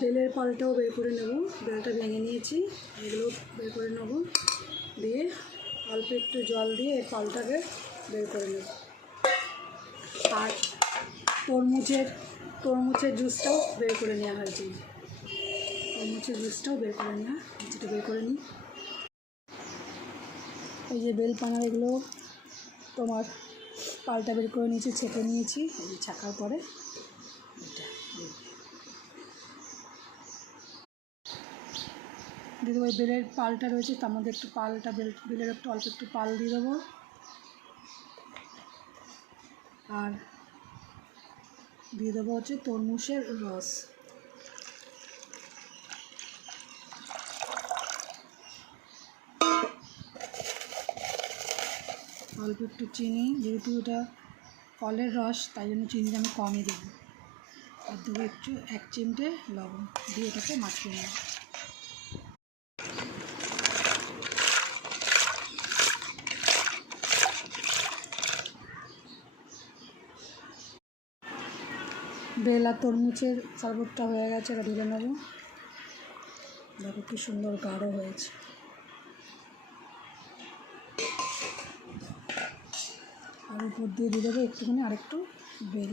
বেলের পালটাও বের করে নেব। বেলটা ভেঙে নিয়েছি, এগুলো বের করে নেব, দিয়ে অল্প একটু জল দিয়ে এই পালটাকে বের করে নেব। আর তরমুজের জুসটাও বের করে নেওয়া হয়েছে। তরমুজের জুসটাও বের করে নেওয়া, যেটা বের করে নিই। এই যে বেলপানার এগুলো তোমার পালটা বের করে নিয়েছি, ছেঁকে নিয়েছি। এই ছাকার পরে এটা দিয়ে দেবো। বেলের পালটা রয়েছে, তার মধ্যে একটু পালটা বেলের একটু অল্প একটু পাল দিয়ে দেবো। আর দিয়ে দেবো হচ্ছে তরমুজের রস। অল্প একটু চিনি, যেহেতু এটা ফলের রস তাই জন্য চিনিটা আমি কমই দেবো। আর দেবো একটু 1 চিমটে লবণ, দিয়ে এটাকে মাখিয়ে নেব। বেল আর তরমুজের শরবতটা হয়ে গেছে, এটা ঢেলে নেব। দেখো কি সুন্দর গাঢ় হয়েছে। আর উপর দিয়ে দিয়ে দেবো একটুখানি আরেকটু বেল।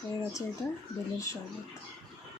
হয়ে গেছে এটা বেলের শরবত।